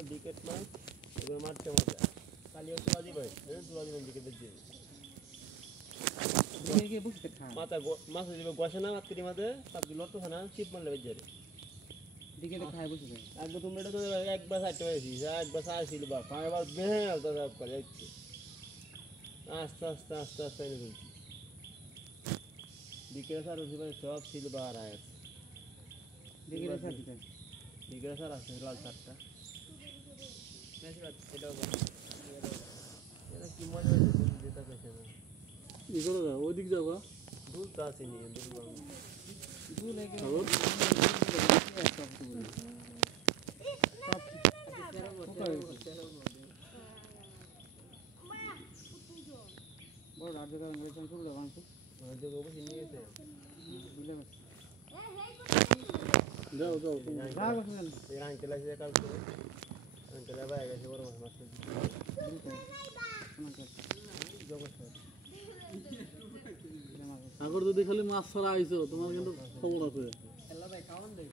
না বিকেট মাছ এগুলো মারতে মজা কালিও তোলা দিবে তোলা দিবেন বিকেটের দিয়ে মাথা মাছ দিবে বসে না মাতৃ মাঝে পাবজি লড়তো না চিপ মারলে বেজারে বিকেটে খায় বসে যায় আগে তুমি এটা তো একবার সাইডে পেয়েছি একবার সাইছিল বা পাঁচবার বেহে দাদা করে যাচ্ছে আস্তে আস্তে আস্তে আস্তে এনে ফেলছি বিকেলে স্যার ওই সব সিলভার আয় বিকেটে স্যার দিতে বিকেলে স্যার আছে লাল চারটা এটা কি মজা হচ্ছে যেটা পেছে না ই করো না ওইদিক যাবা দুধ তো আসেনি দুধ দুল একে বড় রাজ্য কারণ গেছেন শুরু মাংস দেখো বসে নিয়ে এসে দিলে যাও যাও ভাগ বসেন এই আঙ্কেল আছে কাল করে আঙ্কেল ভাই গেছে বড় মাছ মাছ দিতে আমাকে জগৎ আগর যদি খালি মাছ ছাড়া আইছো তোমার কিন্তু খবর আছে আল্লাহ ভাই খাওয়ান দেই